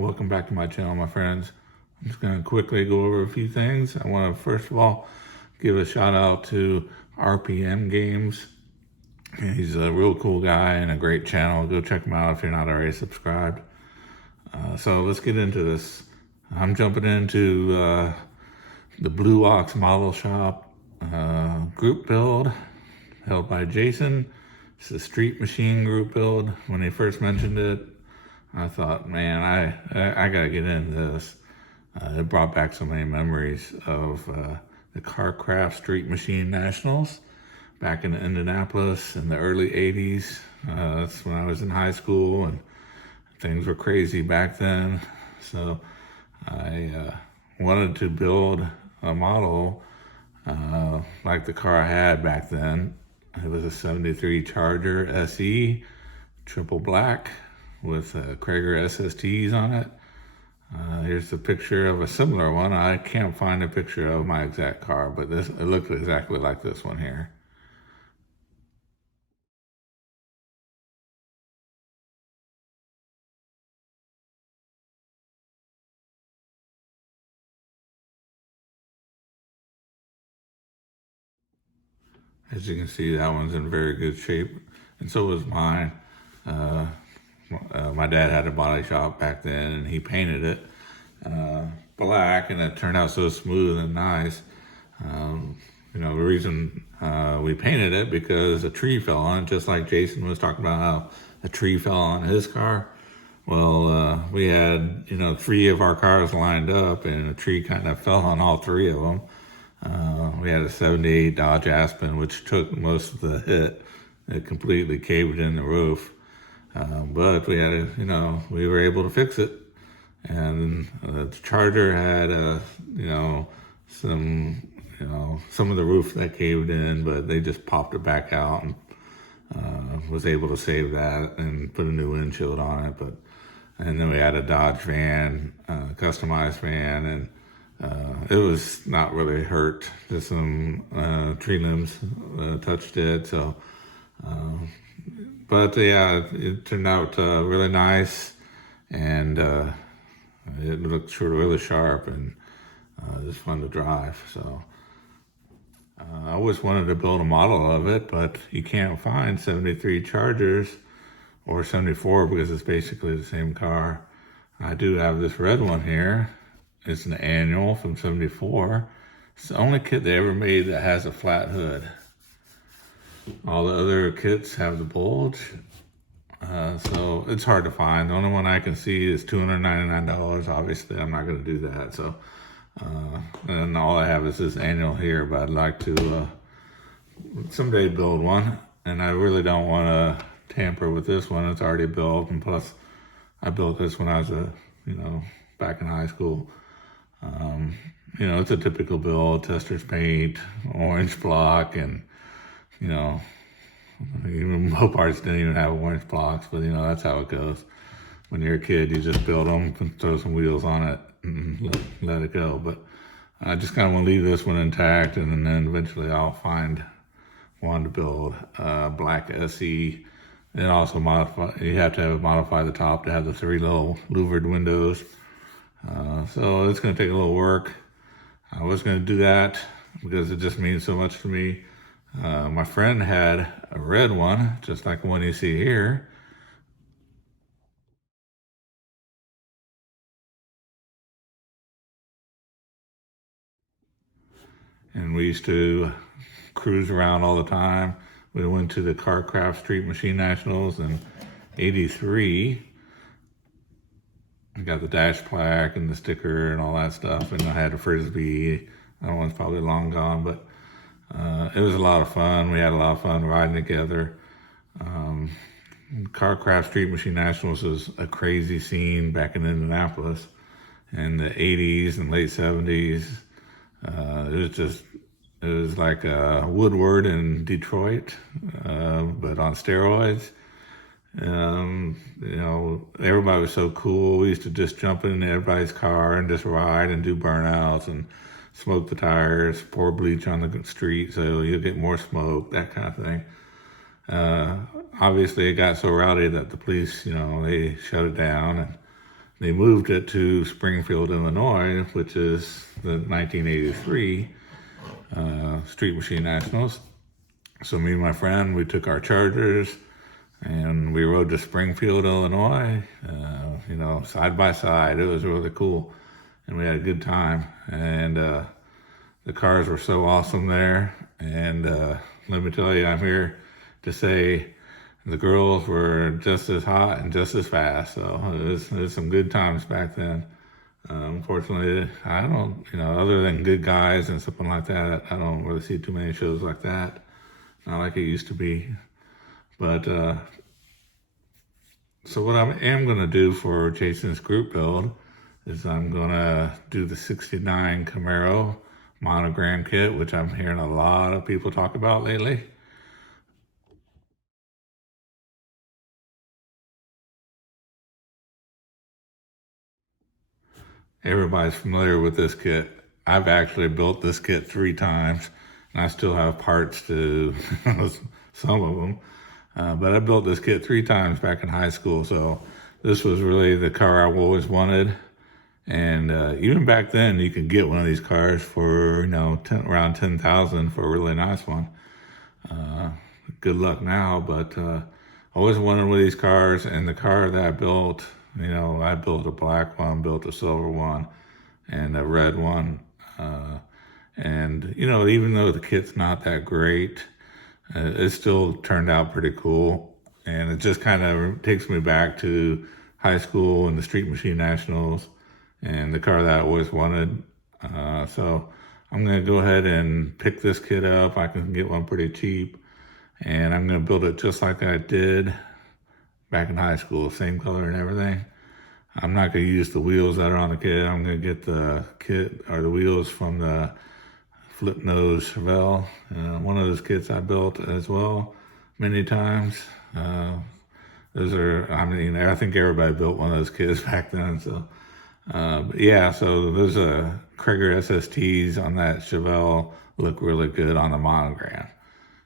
Welcome back to my channel, my friends. I'm just going to quickly go over a few things. I want to first of all give a shout out to RPM Games. He's a real cool guy and a great channel. Go check him out if you're not already subscribed. So let's get into this. I'm jumping into the Blue Ox Model Shop group build held by Jason. It's a Street Machine group build. When they first mentioned it, I thought, man, I gotta get into this. It brought back so many memories of the Carcraft Street Machine Nationals back in Indianapolis in the early 80s. That's when I was in high school and things were crazy back then. So I wanted to build a model like the car I had back then. It was a 73 Charger SE, triple black with Krager SSTs on it. Here's the picture of a similar one. I can't find a picture of my exact car, but it looked exactly like this one here. As you can see, that one's in very good shape, and so was mine. My dad had a body shop back then, and he painted it black, and it turned out so smooth and nice. The reason we painted it because a tree fell on it, just like Jason was talking about how a tree fell on his car. Well, we had, 3 of our cars lined up, and a tree kind of fell on all 3 of them. We had a 78 Dodge Aspen, which took most of the hit. It completely caved in the roof. But we had we were able to fix it. And the Charger had, some of the roof that caved in, but they just popped it back out and was able to save that and put a new windshield on it. And then we had a Dodge van, customized van, and it was not really hurt. Just some tree limbs touched it. So, but yeah, it turned out really nice, and it looked really sharp and just fun to drive. So I always wanted to build a model of it, but you can't find 73 Chargers or 74 because it's basically the same car. I do have this red one here. It's an annual from 74. It's the only kit they ever made that has a flat hood. All the other kits have the bulge. So it's hard to find. The only one I can see is $299. Obviously, I'm not going to do that. So, and all I have is this annual here, but I'd like to someday build one. And I really don't want to tamper with this one. It's already built. And plus, I built this when I was back in high school. It's a typical build: tester's paint, orange block, and even Moparts didn't even have orange blocks, but that's how it goes. When you're a kid, you just build them and throw some wheels on it and let it go. But I just kind of want to leave this one intact, and then eventually I'll find one to build black SE. And also you have to modify the top to have the 3 little louvered windows. So it's going to take a little work. I was going to do that because it just means so much to me. My friend had a red one, just like the one you see here. And we used to cruise around all the time. We went to the Carcraft Street Machine Nationals in '83. I got the dash plaque and the sticker and all that stuff, and I had a Frisbee. That one's probably long gone, but it was a lot of fun. We had a lot of fun riding together. Carcraft Street Machine Nationals was a crazy scene back in Indianapolis in the 80s and late 70s. It was like Woodward in Detroit, but on steroids. Everybody was so cool. We used to just jump in everybody's car and just ride and do burnouts and smoke the tires, pour bleach on the street so you'll get more smoke, that kind of thing. Obviously, it got so rowdy that the police, they shut it down, and they moved it to Springfield, Illinois, which is the 1983 Street Machine Nationals. So me and my friend, we took our Chargers and we rode to Springfield, Illinois, side by side. It was really cool, and we had a good time. And the cars were so awesome there. And let me tell you, I'm here to say the girls were just as hot and just as fast. So it was some good times back then. Unfortunately, I don't, other than good guys and something like that, I don't really see too many shows like that. Not like it used to be. But so what I am going to do for Jason's group build is I'm going to do the 69 Camaro monogram kit, which I'm hearing a lot of people talk about lately. Everybody's familiar with this kit. I've actually built this kit 3 times, and I still have parts to some of them. But I built this kit 3 times back in high school, so this was really the car I've always wanted. And even back then, you could get one of these cars for around $10,000 for a really nice one. Good luck now, but I always wanted one of these cars, and the car that I built, I built a black one, built a silver one, and a red one. And even though the kit's not that great, it still turned out pretty cool. And it just kind of takes me back to high school and the Street Machine Nationals and the car that I always wanted. So I'm going to go ahead and pick this kit up. I can get one pretty cheap. And I'm going to build it just like I did back in high school, same color and everything. I'm not going to use the wheels that are on the kit. I'm going to get the kit or the wheels from the flip nose Chevelle. One of those kits I built as well many times. Those are, I think everybody built one of those kits back then. So, so those Krager SSTs on that Chevelle look really good on the monogram.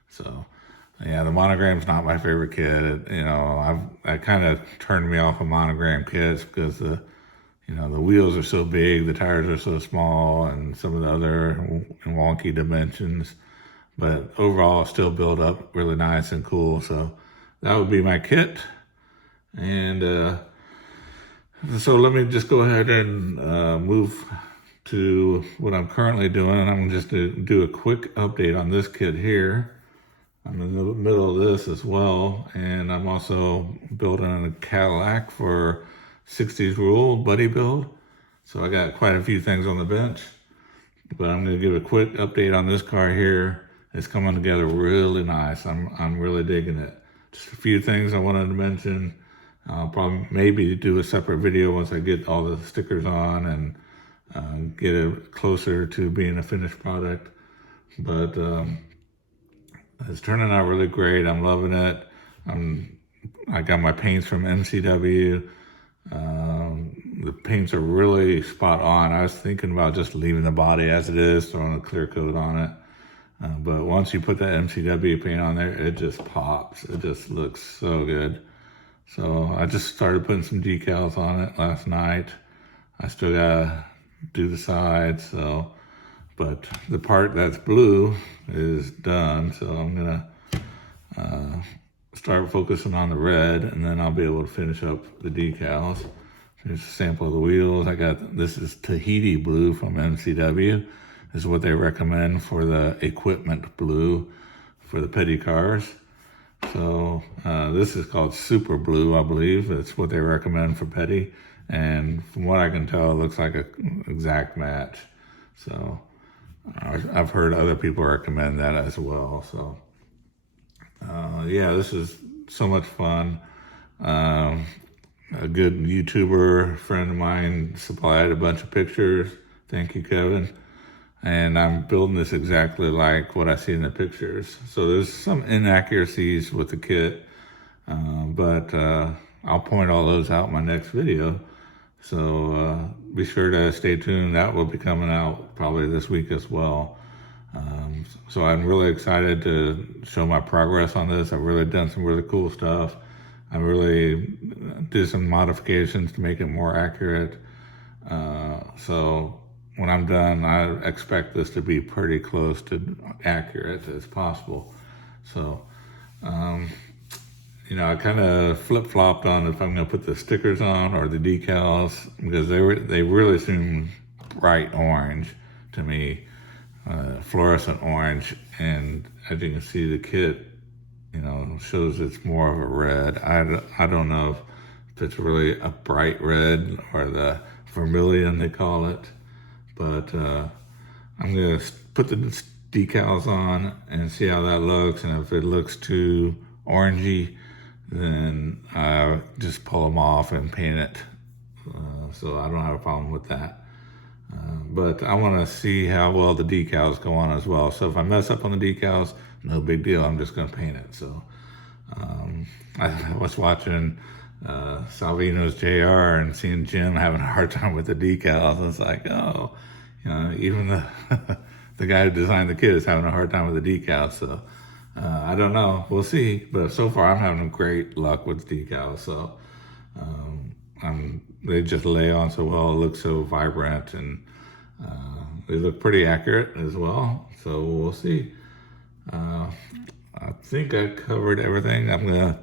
So, yeah, the monogram's not my favorite kit. That kind of turned me off of monogram kits because the wheels are so big, the tires are so small, and some of the other wonky dimensions. But overall, still build up really nice and cool. So that would be my kit. And so let me just go ahead and move to what I'm currently doing. And I'm just to do a quick update on this kit here. I'm in the middle of this as well, and I'm also building a Cadillac for 60s Rule Buddy build. So I got quite a few things on the bench, but I'm going to give a quick update on this car here. It's coming together really nice. I'm really digging it. Just a few things I wanted to mention. I'll probably maybe do a separate video once I get all the stickers on and get it closer to being a finished product. But it's turning out really great. I'm loving it. I got my paints from MCW. The paints are really spot on. I was thinking about just leaving the body as it is, throwing a clear coat on it. But once you put that MCW paint on there, it just pops. It just looks so good. So I just started putting some decals on it last night. I still gotta do the sides, but the part that's blue is done, so I'm gonna start focusing on the red, and then I'll be able to finish up the decals. Here's a sample of the wheels. This is Tahiti blue from MCW. This is what they recommend for the equipment blue for the petty cars. So this is called Super Blue, I believe. It's what they recommend for petty. And from what I can tell, it looks like an exact match. So I've heard other people recommend that as well. So this is so much fun. A good YouTuber friend of mine supplied a bunch of pictures. Thank you, Kevin. And I'm building this exactly like what I see in the pictures. So there's some inaccuracies with the kit, but I'll point all those out in my next video. So be sure to stay tuned. That will be coming out probably this week as well. So I'm really excited to show my progress on this. I've really done some really cool stuff. I really did some modifications to make it more accurate. So when I'm done, I expect this to be pretty close to accurate as possible. So, I kind of flip-flopped on if I'm going to put the stickers on or the decals, because they really seem bright orange to me, fluorescent orange. And as you can see, the kit, shows it's more of a red. I don't know if it's really a bright red or the vermilion they call it, but I'm going to put the decals on and see how that looks. And if it looks too orangey, then I just pull them off and paint it. So I don't have a problem with that. But I want to see how well the decals go on as well. So if I mess up on the decals, no big deal. I'm just going to paint it. So I was watching Salvino's JR and seeing Jim having a hard time with the decals. I was like, oh, even the guy who designed the kit is having a hard time with the decals. So I don't know. We'll see. But so far, I'm having great luck with decals. So they just lay on so well. It looks so vibrant, and they look pretty accurate as well. So we'll see. I think I covered everything. I'm going to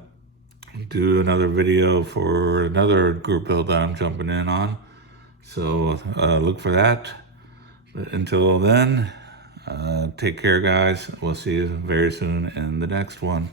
do another video for another group build that I'm jumping in on. So look for that. But until then, take care, guys. We'll see you very soon in the next one.